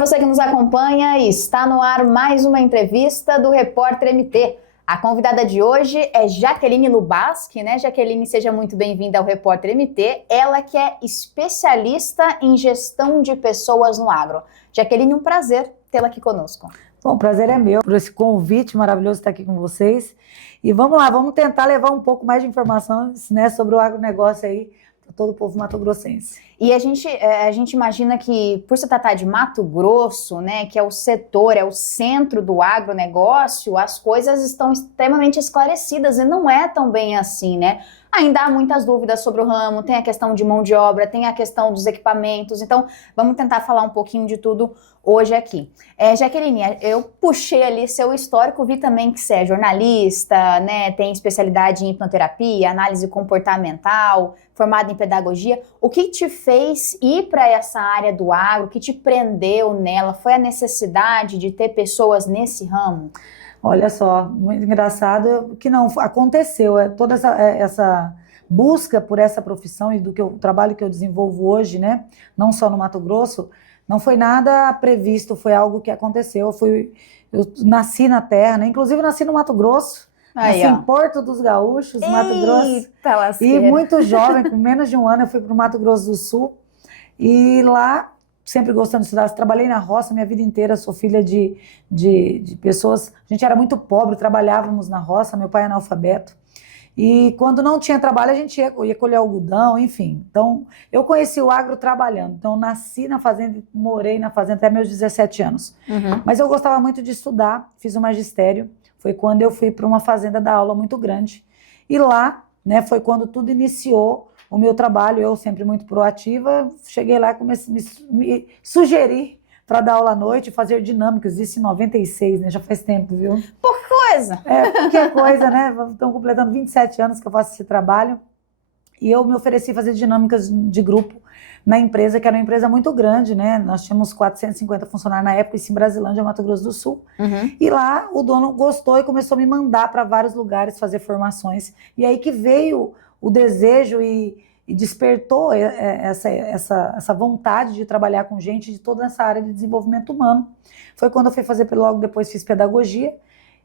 você que nos acompanha, está no ar mais uma entrevista do Repórter MT. A convidada de hoje é Jaqueline Lubaschi, né? Jaqueline, seja muito bem-vinda ao Repórter MT. Ela que é especialista em gestão de pessoas no agro. Jaqueline, um prazer tê-la aqui conosco. Bom, o prazer é meu por esse convite maravilhoso estar aqui com vocês. E vamos lá, vamos tentar levar um pouco mais de informações, né, sobre o agronegócio aí para todo o povo mato-grossense. E a gente imagina que, por se tratar de Mato Grosso, né, que é o setor, é o centro do agronegócio, as coisas estão extremamente esclarecidas e não é tão bem assim, né? Ainda há muitas dúvidas sobre o ramo, tem a questão de mão de obra, tem a questão dos equipamentos, então vamos tentar falar um pouquinho de tudo hoje aqui. Jaqueline, eu puxei ali seu histórico, vi também que você é jornalista, né, tem especialidade em hipnoterapia, análise comportamental, formada em pedagogia. O que te fez ir para essa área do agro, o que te prendeu nela? Foi a necessidade de ter pessoas nesse ramo? Olha só, muito engraçado que não aconteceu, toda essa busca por essa profissão e o trabalho que eu desenvolvo hoje, né, não só no Mato Grosso, não foi nada previsto, foi algo que aconteceu. Eu nasci na terra, né, inclusive nasci no Mato Grosso, nasci em Porto dos Gaúchos, Mato Grosso, e muito jovem, com menos de um ano eu fui para o Mato Grosso do Sul, e lá, sempre gostando de estudar, trabalhei na roça minha vida inteira, sou filha de pessoas, a gente era muito pobre, trabalhávamos na roça, meu pai é analfabeto, e quando não tinha trabalho a gente ia colher algodão, enfim. Então eu conheci o agro trabalhando, então nasci na fazenda e morei na fazenda até meus 17 anos. Mas eu gostava muito de estudar, fiz o magistério, foi quando eu fui para uma fazenda dar aula muito grande, e lá, né, foi quando tudo iniciou o meu trabalho. Eu sempre muito proativa, cheguei lá e comecei a me sugerir para dar aula à noite, fazer dinâmicas, isso em 96, né? Já faz tempo, viu? Por coisa! Qualquer coisa, né? Estão completando 27 anos que eu faço esse trabalho. E eu me ofereci fazer dinâmicas de grupo na empresa, que era uma empresa muito grande, né? Nós tínhamos 450 funcionários na época, isso em Brasilândia, Mato Grosso do Sul. E lá o dono gostou e começou a me mandar para vários lugares fazer formações. E aí que veio o desejo e despertou essa vontade de trabalhar com gente de toda essa área de desenvolvimento humano. Foi quando eu fui fazer, logo depois fiz pedagogia,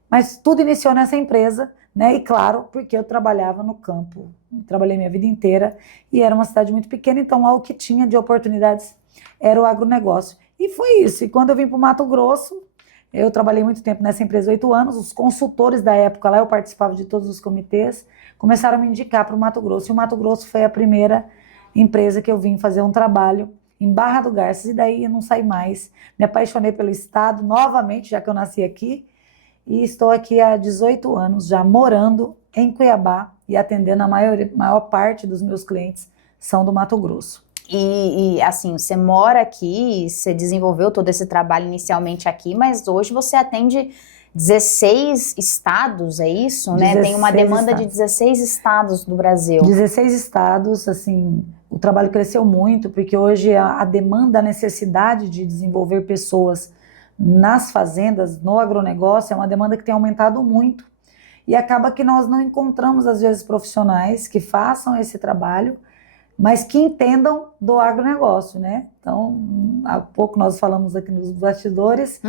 mas tudo iniciou nessa empresa, né? E claro, porque eu trabalhava no campo, trabalhei minha vida inteira e era uma cidade muito pequena, então lá o que tinha de oportunidades era o agronegócio. E foi isso. E quando eu vim para o Mato Grosso, eu trabalhei muito tempo nessa empresa, 8 anos, os consultores da época lá, eu participava de todos os comitês, começaram a me indicar para o Mato Grosso, e o Mato Grosso foi a primeira empresa que eu vim fazer um trabalho em Barra do Garças, e daí eu não saí mais, me apaixonei pelo estado novamente, já que eu nasci aqui, e estou aqui há 18 anos já morando em Cuiabá e atendendo a maior parte dos meus clientes são do Mato Grosso. E assim, você mora aqui, você desenvolveu todo esse trabalho inicialmente aqui, mas hoje você atende 16 estados, é isso, né? Tem uma demanda de 16 estados do Brasil. 16 estados, assim, o trabalho cresceu muito, porque hoje a demanda, a necessidade de desenvolver pessoas nas fazendas, no agronegócio, é uma demanda que tem aumentado muito. E acaba que nós não encontramos, às vezes, profissionais que façam esse trabalho, mas que entendam do agronegócio, né? Então, há pouco nós falamos aqui nos bastidores,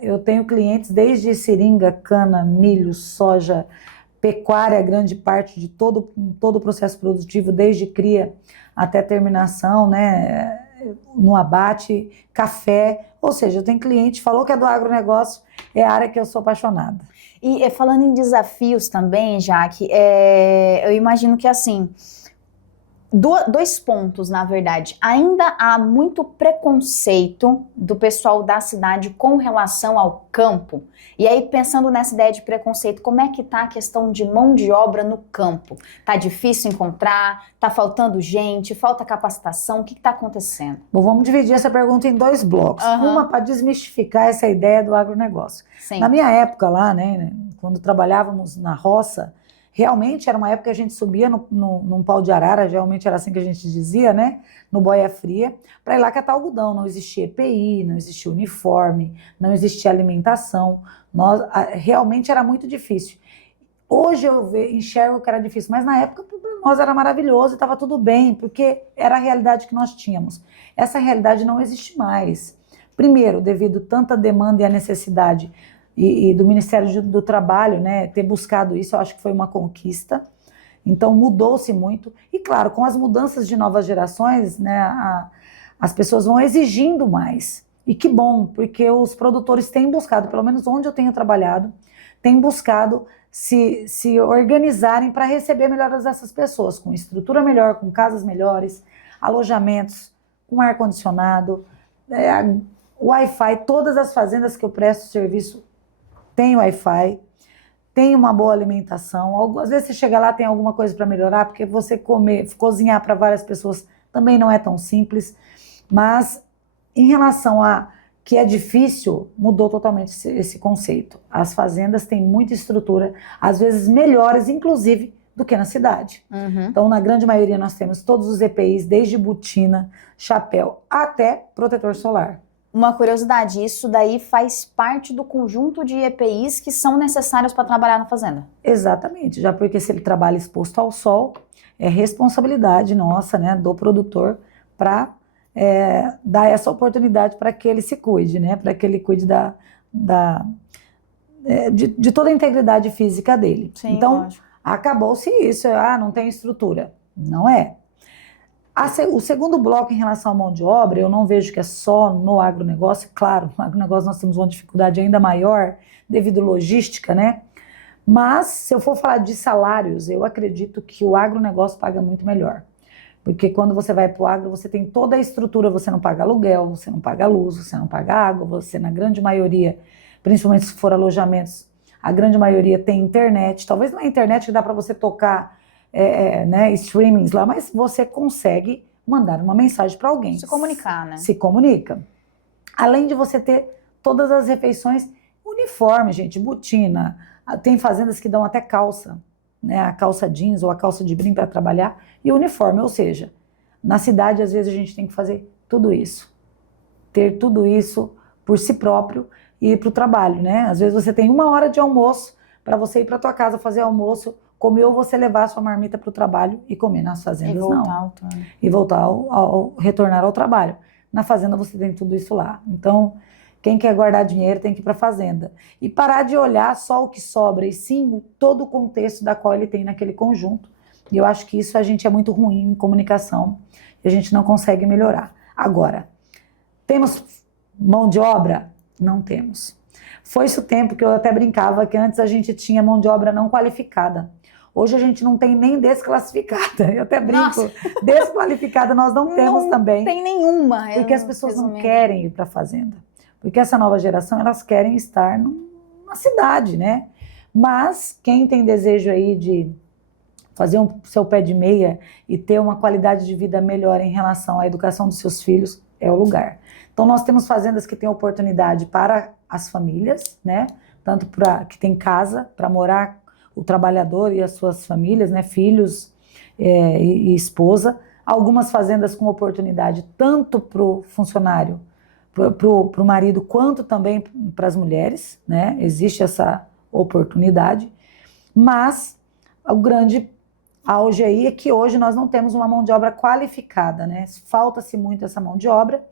eu tenho clientes desde seringa, cana, milho, soja, pecuária, grande parte de todo o processo produtivo, desde cria até terminação, né? No abate, café, ou seja, eu tenho cliente, falou que é do agronegócio, é a área que eu sou apaixonada. E falando em desafios também, Jaque, eu imagino que assim, dois pontos, na verdade. Ainda há muito preconceito do pessoal da cidade com relação ao campo. E aí, pensando nessa ideia de preconceito, como é que tá a questão de mão de obra no campo? Tá difícil encontrar? Tá faltando gente? Falta capacitação? O que tá acontecendo? Bom, vamos dividir essa pergunta em dois blocos. Uma para desmistificar essa ideia do agronegócio. Sim. Na minha época lá, né, quando trabalhávamos na roça, realmente era uma época que a gente subia num pau de arara, geralmente era assim que a gente dizia, né? No boia fria, para ir lá catar algodão. Não existia EPI, não existia uniforme, não existia alimentação. Realmente era muito difícil. Hoje eu enxergo que era difícil, mas na época para nós era maravilhoso e estava tudo bem, porque era a realidade que nós tínhamos. Essa realidade não existe mais. Primeiro, devido tanta demanda e a necessidade e do Ministério do Trabalho, né, ter buscado isso, eu acho que foi uma conquista. Então mudou-se muito. E claro, com as mudanças de novas gerações, né, as pessoas vão exigindo mais. E que bom, porque os produtores têm buscado, pelo menos onde eu tenho trabalhado, têm buscado se organizarem para receber melhor essas pessoas, com estrutura melhor, com casas melhores, alojamentos, com ar-condicionado, Wi-Fi. Todas as fazendas que eu presto serviço têm Wi-Fi, tem uma boa alimentação. Às vezes você chega lá, tem alguma coisa para melhorar, porque você cozinhar para várias pessoas também não é tão simples. Mas em relação a que é difícil, mudou totalmente esse conceito. As fazendas têm muita estrutura, às vezes melhores, inclusive, do que na cidade. Então, na grande maioria, nós temos todos os EPIs, desde botina, chapéu, até protetor solar. Uma curiosidade, isso daí faz parte do conjunto de EPIs que são necessários para trabalhar na fazenda? Exatamente, já porque se ele trabalha exposto ao sol, é responsabilidade nossa, né, do produtor, para dar essa oportunidade para que ele se cuide, né, para que ele cuide de toda a integridade física dele. Sim, então, lógico. Acabou-se isso, não tem estrutura. Não é. O segundo bloco em relação à mão de obra, eu não vejo que é só no agronegócio. Claro, no agronegócio nós temos uma dificuldade ainda maior devido à logística, né? Mas, se eu for falar de salários, eu acredito que o agronegócio paga muito melhor. Porque quando você vai para o agro, você tem toda a estrutura, você não paga aluguel, você não paga luz, você não paga água, você, na grande maioria, principalmente se for alojamentos, a grande maioria tem internet. Talvez não é internet que dá para você tocar né, streamings lá, mas você consegue mandar uma mensagem para alguém. Se comunicar, né? Se comunica. Além de você ter todas as refeições, uniforme, gente, botina. Tem fazendas que dão até calça, né, a calça jeans ou a calça de brim para trabalhar, e uniforme, ou seja, na cidade às vezes a gente tem que fazer tudo isso. Ter tudo isso por si próprio e ir para o trabalho, né? Às vezes você tem 1 hora de almoço para você ir para tua casa fazer almoço, comer, ou você levar a sua marmita para o trabalho e comer. Nas fazendas não. E voltar retornar ao trabalho. Na fazenda você tem tudo isso lá. Então, quem quer guardar dinheiro tem que ir para a fazenda. E parar de olhar só o que sobra, e sim todo o contexto da qual ele tem naquele conjunto. E eu acho que isso a gente é muito ruim em comunicação e a gente não consegue melhorar. Agora, temos mão de obra? Não temos. Foi esse o tempo que eu até brincava que antes a gente tinha mão de obra não qualificada. Hoje a gente não tem nem desclassificada. Eu até brinco. Nossa. Desqualificada nós não temos também. Não tem nenhuma. Porque as pessoas não querem ir para a fazenda. Porque essa nova geração, elas querem estar numa cidade, né? Mas quem tem desejo aí de fazer seu pé de meia e ter uma qualidade de vida melhor em relação à educação dos seus filhos, é o lugar. Então nós temos fazendas que têm oportunidade para as famílias, né? Tanto para que tem casa para morar o trabalhador e as suas famílias, né? Filhos e esposa. Algumas fazendas com oportunidade tanto para o funcionário, para o marido, quanto também para as mulheres, né? Existe essa oportunidade. Mas o grande auge aí é que hoje nós não temos uma mão de obra qualificada, né? Falta-se muito essa mão de obra.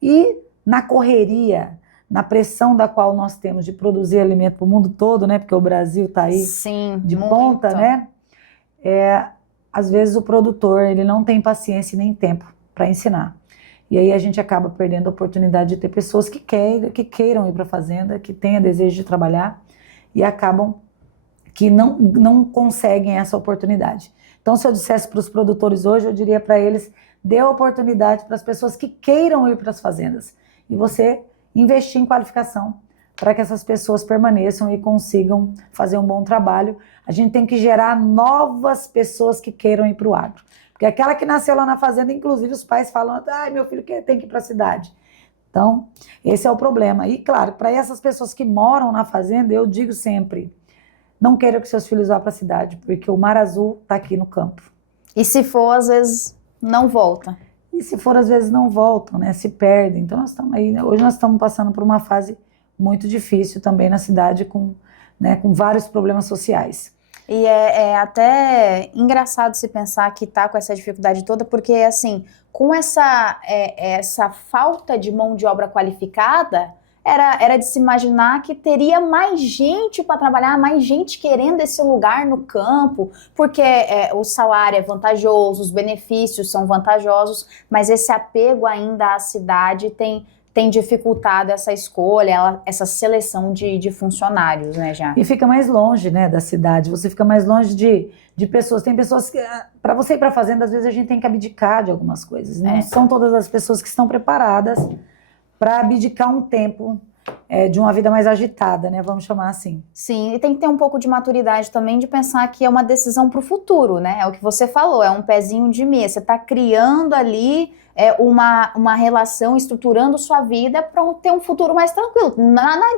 E na correria, na pressão da qual nós temos de produzir alimento para o mundo todo, né? Porque o Brasil está aí de ponta, né? Às vezes o produtor ele não tem paciência e nem tempo para ensinar. E aí a gente acaba perdendo a oportunidade de ter pessoas que queiram ir para a fazenda, que tenham desejo de trabalhar e acabam que não conseguem essa oportunidade. Então, se eu dissesse para os produtores hoje, eu diria para eles: dê a oportunidade para as pessoas que queiram ir para as fazendas. E você investir em qualificação para que essas pessoas permaneçam e consigam fazer um bom trabalho. A gente tem que gerar novas pessoas que queiram ir para o agro. Porque aquela que nasceu lá na fazenda, inclusive os pais falam: meu filho tem que ir para a cidade. Então, esse é o problema. E claro, para essas pessoas que moram na fazenda, eu digo sempre: não queira que seus filhos vá para a cidade, porque o mar azul está aqui no campo. E se for, às vezes, não volta. E se for, às vezes, não voltam, né? Se perdem. Então, nós estamos aí, né? Hoje nós estamos passando por uma fase muito difícil também na cidade, com vários problemas sociais. E é até engraçado se pensar que tá com essa dificuldade toda, porque, assim, com essa falta de mão de obra qualificada, era de se imaginar que teria mais gente para trabalhar, mais gente querendo esse lugar no campo, porque o salário é vantajoso, os benefícios são vantajosos, mas esse apego ainda à cidade tem dificultado essa escolha, essa seleção de funcionários, né, já? E fica mais longe, né, da cidade, você fica mais longe de pessoas. Tem pessoas que, para você ir para a fazenda, às vezes a gente tem que abdicar de algumas coisas. Não são todas as pessoas que estão preparadas para abdicar um tempo de uma vida mais agitada, né, vamos chamar assim. Sim, e tem que ter um pouco de maturidade também de pensar que é uma decisão para o futuro, né? É o que você falou, é um pezinho de meia. Você está criando ali uma relação, estruturando sua vida para ter um futuro mais tranquilo.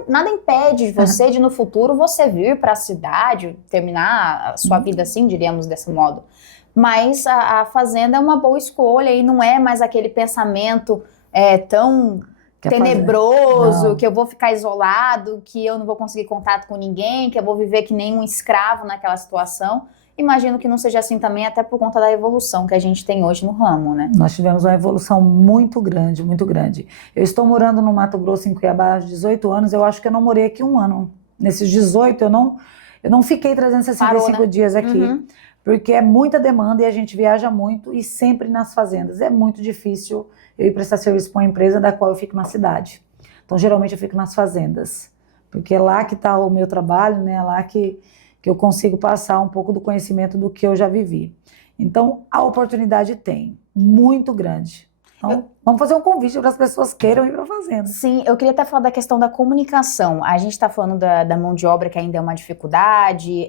Nada impede você de no futuro você vir para a cidade, terminar a sua vida assim, diríamos desse modo. Mas a fazenda é uma boa escolha e não é mais aquele pensamento tão tenebroso, que eu vou ficar isolado, que eu não vou conseguir contato com ninguém, que eu vou viver que nem um escravo naquela situação. Imagino que não seja assim também, até por conta da evolução que a gente tem hoje no ramo, né? Nós tivemos uma evolução muito grande, muito grande. Eu estou morando no Mato Grosso, em Cuiabá, há 18 anos, eu acho que eu não morei aqui um ano. Nesses 18, eu não fiquei 365 dias aqui, porque é muita demanda e a gente viaja muito e sempre nas fazendas. É muito difícil eu ir prestar serviço para uma empresa da qual eu fico na cidade. Então, geralmente, eu fico nas fazendas, porque é lá que está o meu trabalho, né? É lá que eu consigo passar um pouco do conhecimento do que eu já vivi. Então, a oportunidade tem, muito grande. Então, vamos fazer um convite para as pessoas queiram ir para a fazenda. Sim, eu queria até falar da questão da comunicação. A gente está falando da mão de obra, que ainda é uma dificuldade,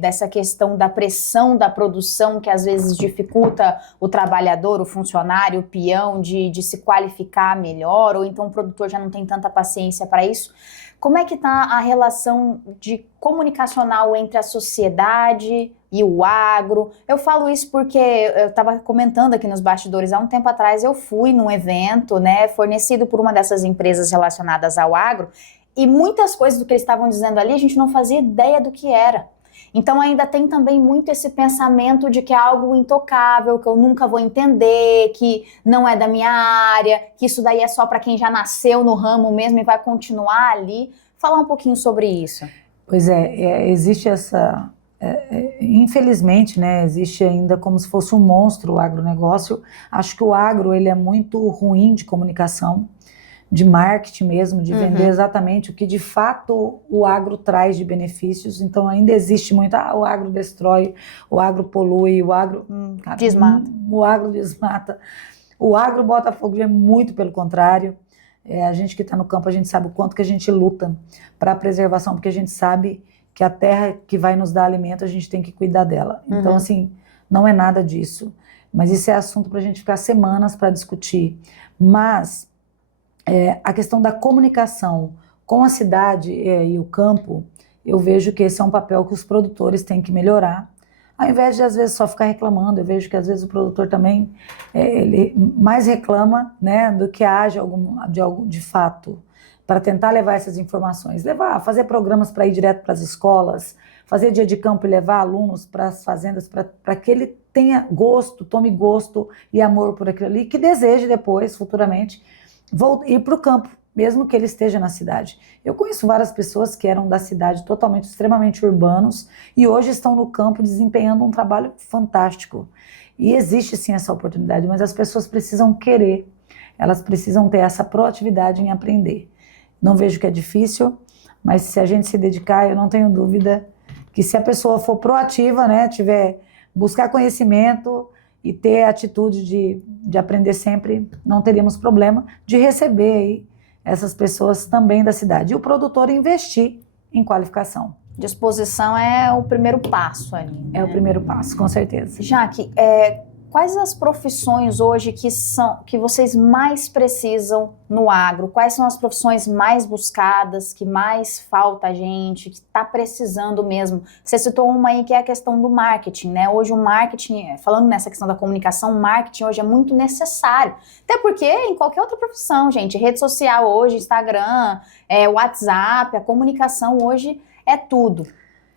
dessa questão da pressão da produção, que às vezes dificulta o trabalhador, o funcionário, o peão, de se qualificar melhor, ou então o produtor já não tem tanta paciência para isso. Como é que está a relação comunicacional entre a sociedade e o agro? Eu falo isso porque eu estava comentando aqui nos bastidores, há um tempo atrás eu fui num evento, né, fornecido por uma dessas empresas relacionadas ao agro, e muitas coisas do que eles estavam dizendo ali a gente não fazia ideia do que era. Então ainda tem também muito esse pensamento de que é algo intocável, que eu nunca vou entender, que não é da minha área, que isso daí é só para quem já nasceu no ramo mesmo e vai continuar ali. Falar um pouquinho sobre isso. Pois existe essa... infelizmente, né, existe ainda como se fosse um monstro o agronegócio. Acho que o agro ele é muito ruim de comunicação, de marketing mesmo, de vender exatamente o que de fato o agro traz de benefícios. Então ainda existe muito, o agro destrói, o agro polui, o agro desmata. O agro desmata. O agro bota fogo, é muito pelo contrário. A gente que está no campo, a gente sabe o quanto que a gente luta para a preservação, porque a gente sabe que a terra que vai nos dar alimento, a gente tem que cuidar dela. Então, assim, não é nada disso. Mas isso é assunto para a gente ficar semanas para discutir. Mas a questão da comunicação com a cidade e o campo, eu vejo que esse é um papel que os produtores têm que melhorar. Ao invés de, às vezes, só ficar reclamando, eu vejo que, às vezes, o produtor também ele mais reclama, né, do que age algo de fato, para tentar levar essas informações. Fazer programas para ir direto para as escolas, fazer dia de campo e levar alunos para as fazendas, para que ele tenha gosto, tome gosto e amor por aquilo ali, que deseje depois, futuramente, ir para o campo, mesmo que ele esteja na cidade. Eu conheço várias pessoas que eram da cidade totalmente, extremamente urbanos e hoje estão no campo desempenhando um trabalho fantástico. E existe sim essa oportunidade, mas as pessoas precisam querer, elas precisam ter essa proatividade em aprender. Não vejo que é difícil, mas se a gente se dedicar, eu não tenho dúvida que se a pessoa for proativa, né, buscar conhecimento e ter a atitude de aprender sempre, não teríamos problema de receber aí essas pessoas também da cidade. E o produtor investir em qualificação. Disposição é o primeiro passo ali, né? É o primeiro passo, com certeza. Jaque, quais as profissões hoje que vocês mais precisam no agro? Quais são as profissões mais buscadas, que mais falta a gente, que está precisando mesmo? Você citou uma aí que é a questão do marketing, né? Hoje o marketing, falando nessa questão da comunicação, o marketing hoje é muito necessário. Até porque em qualquer outra profissão, gente, rede social hoje, Instagram, WhatsApp, a comunicação hoje é tudo.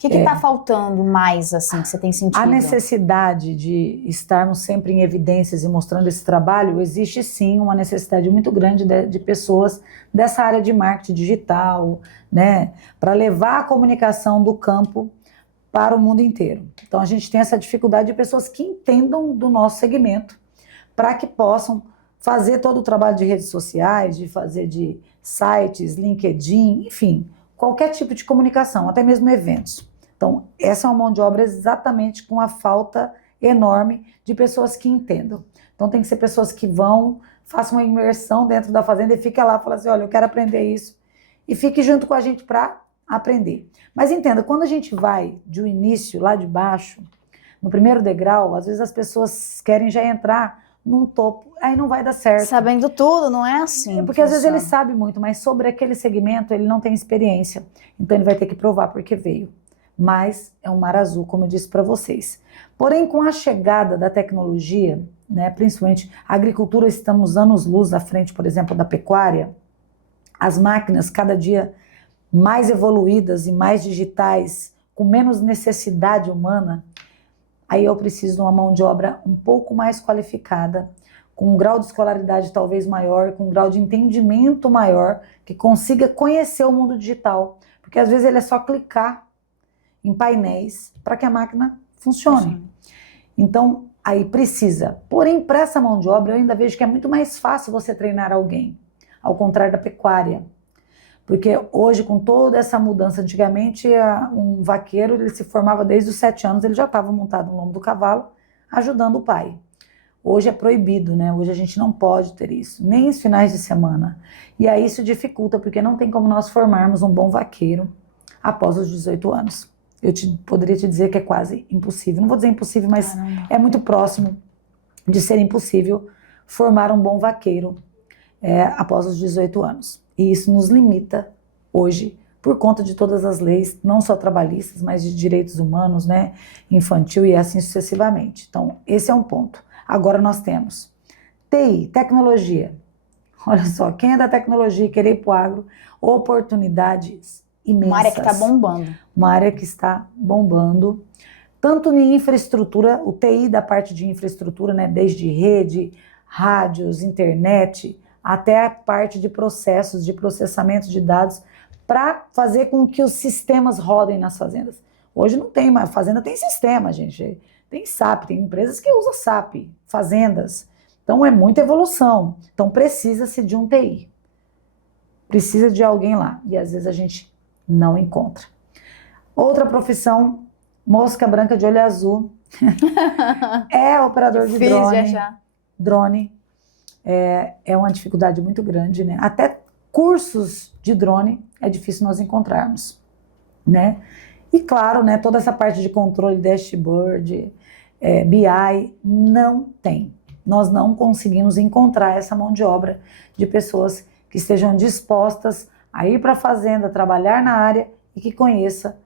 que está faltando mais, assim, que você tem sentido? A necessidade de estarmos sempre em evidências e mostrando esse trabalho, existe sim uma necessidade muito grande de pessoas dessa área de marketing digital, né, para levar a comunicação do campo para o mundo inteiro. Então a gente tem essa dificuldade de pessoas que entendam do nosso segmento, para que possam fazer todo o trabalho de redes sociais, de fazer de sites, LinkedIn, enfim, qualquer tipo de comunicação, até mesmo eventos. Então, essa é uma mão de obra exatamente com a falta enorme de pessoas que entendam. Então, tem que ser pessoas que vão, façam uma imersão dentro da fazenda e fiquem lá e falem assim, olha, eu quero aprender isso. E fique junto com a gente para aprender. Mas entenda, quando a gente vai de um início, lá de baixo, no primeiro degrau, às vezes as pessoas querem já entrar num topo, aí não vai dar certo. Sabendo tudo, não é assim. Porque às vezes ele sabe muito, mas sobre aquele segmento ele não tem experiência. Então ele vai ter que provar porque veio. Mas é um mar azul, como eu disse para vocês. Porém, com a chegada da tecnologia, né, principalmente a agricultura, estamos anos-luz à frente, por exemplo, da pecuária, as máquinas cada dia mais evoluídas e mais digitais, com menos necessidade humana, aí eu preciso de uma mão de obra um pouco mais qualificada, com um grau de escolaridade talvez maior, com um grau de entendimento maior, que consiga conhecer o mundo digital. Porque às vezes ele é só clicar em painéis para que a máquina funcione. Sim. Então, aí precisa. Porém, para essa mão de obra, eu ainda vejo que é muito mais fácil você treinar alguém, ao contrário da pecuária. Porque hoje, com toda essa mudança, antigamente um vaqueiro ele se formava desde os 7 anos, ele já estava montado no lombo do cavalo, ajudando o pai. Hoje é proibido, né? Hoje a gente não pode ter isso, nem os finais de semana. E aí isso dificulta, porque não tem como nós formarmos um bom vaqueiro após os 18 anos. Poderia te dizer que é quase impossível. Não vou dizer impossível, mas é muito próximo de ser impossível formar um bom vaqueiro após os 18 anos. E isso nos limita hoje, por conta de todas as leis, não só trabalhistas, mas de direitos humanos, né, infantil e assim sucessivamente. Então, esse é um ponto. Agora nós temos TI, tecnologia. Olha só, quem é da tecnologia e querer ir para o agro, oportunidades imensas. Uma área que está bombando. Uma área que está bombando. Tanto em infraestrutura, o TI da parte de infraestrutura, né, desde rede, rádios, internet, até a parte de processos, de processamento de dados, para fazer com que os sistemas rodem nas fazendas. Hoje não tem mais, fazenda tem sistema, gente. Tem SAP, tem empresas que usam SAP, fazendas. Então é muita evolução. Então precisa-se de um TI. Precisa de alguém lá. E às vezes a gente não encontra. Outra profissão, mosca branca de olho azul, é operador de drone. De achar. Drone é uma dificuldade muito grande, né? Até cursos de drone é difícil nós encontrarmos, né? E claro, né, toda essa parte de controle, dashboard, BI, não tem. Nós não conseguimos encontrar essa mão de obra de pessoas que estejam dispostas a ir para a fazenda, trabalhar na área e que conheça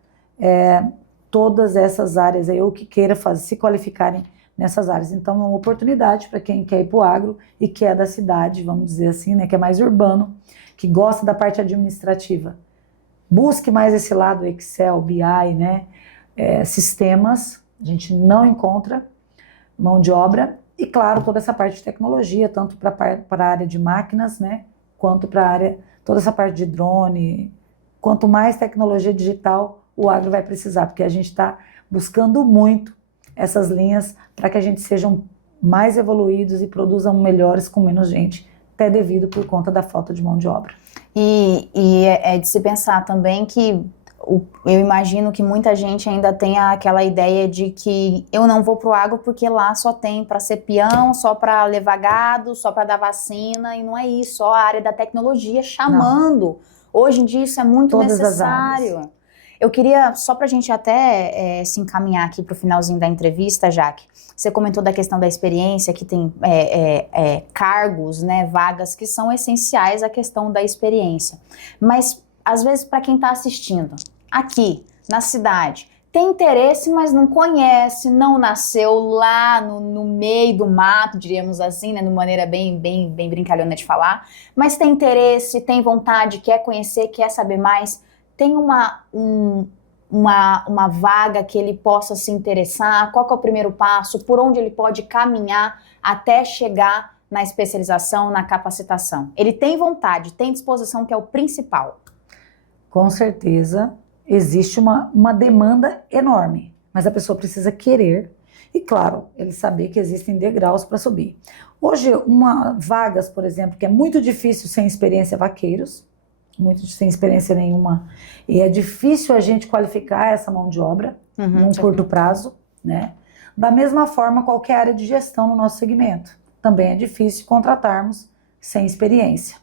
todas essas áreas aí, ou que queira se qualificarem nessas áreas. Então é uma oportunidade para quem quer ir para o agro e que é da cidade, vamos dizer assim, né, que é mais urbano, que gosta da parte administrativa. Busque mais esse lado, Excel, BI, né, sistemas, a gente não encontra mão de obra, e claro, toda essa parte de tecnologia, tanto para a área de máquinas, né, quanto para a área, toda essa parte de drone. Quanto mais tecnologia digital, o agro vai precisar, porque a gente está buscando muito essas linhas para que a gente sejam mais evoluídos e produzam melhores com menos gente, até devido por conta da falta de mão de obra. E é de se pensar também que eu imagino que muita gente ainda tenha aquela ideia de que eu não vou pro agro porque lá só tem para ser peão, só para levar gado, só para dar vacina, e não é isso, só a área da tecnologia chamando. Não. Hoje em dia isso é muito Todas necessário. Eu queria, só para a gente até se encaminhar aqui para o finalzinho da entrevista, Jaque, você comentou da questão da experiência, que tem cargos, né, vagas que são essenciais à questão da experiência. Mas, às vezes, para quem está assistindo, aqui, na cidade, tem interesse, mas não conhece, não nasceu lá no meio do mato, diríamos assim, né, de maneira bem brincalhona de falar, mas tem interesse, tem vontade, quer conhecer, quer saber mais. Tem uma vaga que ele possa se interessar? Qual que é o primeiro passo? Por onde ele pode caminhar até chegar na especialização, na capacitação? Ele tem vontade, tem disposição, que é o principal. Com certeza, existe uma demanda enorme, mas a pessoa precisa querer e, claro, ele saber que existem degraus para subir. Hoje, vagas, por exemplo, que é muito difícil sem experiência, vaqueiros, muito sem experiência nenhuma, e é difícil a gente qualificar essa mão de obra num curto prazo, né? Da mesma forma, qualquer área de gestão no nosso segmento. Também é difícil contratarmos sem experiência.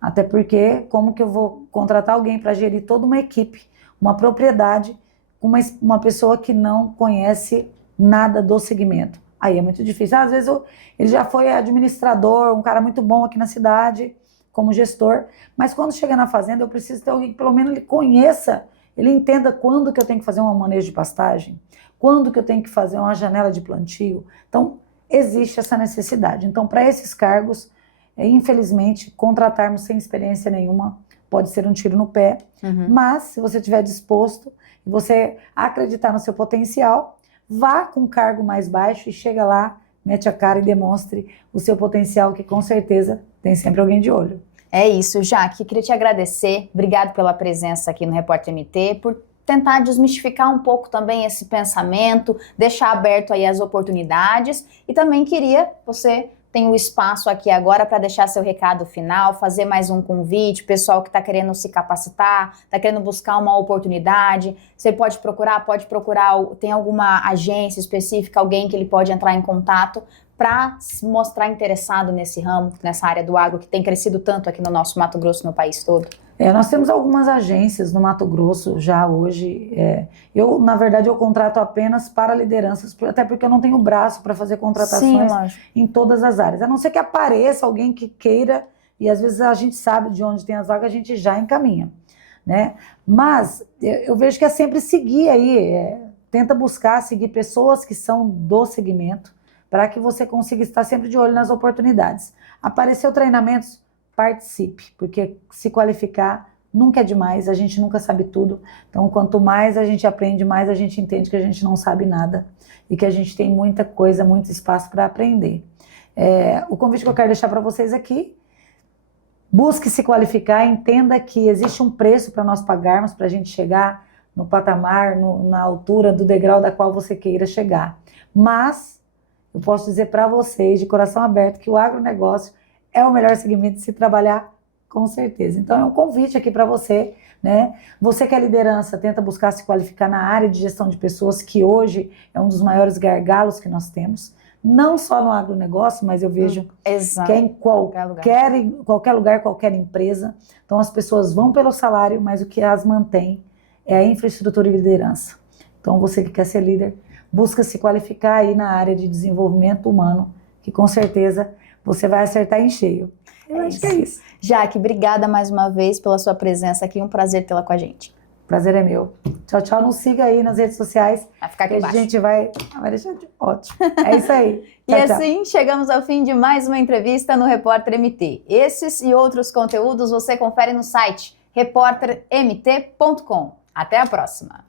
Até porque, como que eu vou contratar alguém para gerir toda uma equipe, uma propriedade, com uma pessoa que não conhece nada do segmento? Aí é muito difícil. Às vezes ele já foi administrador, um cara muito bom aqui na cidade, como gestor, mas quando chega na fazenda eu preciso ter alguém que pelo menos ele conheça, ele entenda quando que eu tenho que fazer um manejo de pastagem, quando que eu tenho que fazer uma janela de plantio. Então, existe essa necessidade. Então, para esses cargos, infelizmente, contratarmos sem experiência nenhuma pode ser um tiro no pé, mas se você estiver disposto e você acreditar no seu potencial, vá com um cargo mais baixo e chega lá, mete a cara e demonstre o seu potencial, que com certeza tem sempre alguém de olho. É isso, Jaque. Queria te agradecer. Obrigado pela presença aqui no Repórter MT, por tentar desmistificar um pouco também esse pensamento, deixar aberto aí as oportunidades. E também queria, você tem o espaço aqui agora para deixar seu recado final, fazer mais um convite, pessoal que está querendo se capacitar, está querendo buscar uma oportunidade, você pode procurar, tem alguma agência específica, alguém que ele pode entrar em contato para se mostrar interessado nesse ramo, nessa área do agro, que tem crescido tanto aqui no nosso Mato Grosso, no país todo? Nós temos algumas agências no Mato Grosso já hoje. Na verdade, eu contrato apenas para lideranças, até porque eu não tenho braço para fazer contratações em todas as áreas. A não ser que apareça alguém que queira, e às vezes a gente sabe de onde tem as vagas, a gente já encaminha, né? Mas eu vejo que é sempre seguir aí, tenta buscar seguir pessoas que são do segmento, para que você consiga estar sempre de olho nas oportunidades. Apareceu treinamentos, participe, porque se qualificar nunca é demais, a gente nunca sabe tudo. Então, quanto mais a gente aprende, mais a gente entende que a gente não sabe nada e que a gente tem muita coisa, muito espaço para aprender. O convite que eu quero deixar para vocês aqui, busque se qualificar, entenda que existe um preço para nós pagarmos, para a gente chegar no patamar, na altura do degrau da qual você queira chegar. Mas eu posso dizer para vocês, de coração aberto, que o agronegócio é o melhor segmento de se trabalhar, com certeza. Então é um convite aqui para você, né? Você que é liderança, tenta buscar se qualificar na área de gestão de pessoas, que hoje é um dos maiores gargalos que nós temos, não só no agronegócio, mas eu vejo que é em qualquer lugar, qualquer empresa. Então as pessoas vão pelo salário, mas o que as mantém é a infraestrutura e liderança. Então você que quer ser líder, busca se qualificar aí na área de desenvolvimento humano, que com certeza você vai acertar em cheio. Eu acho que é isso. Jaque, obrigada mais uma vez pela sua presença aqui. Um prazer tê-la com a gente. Prazer é meu. Tchau, tchau. Nos siga aí nas redes sociais. Vai ficar aqui embaixo. A gente vai deixar ótimo. É isso aí. Tchau, e assim chegamos ao fim de mais uma entrevista no Repórter MT. Esses e outros conteúdos você confere no site repórtermt.com. Até a próxima.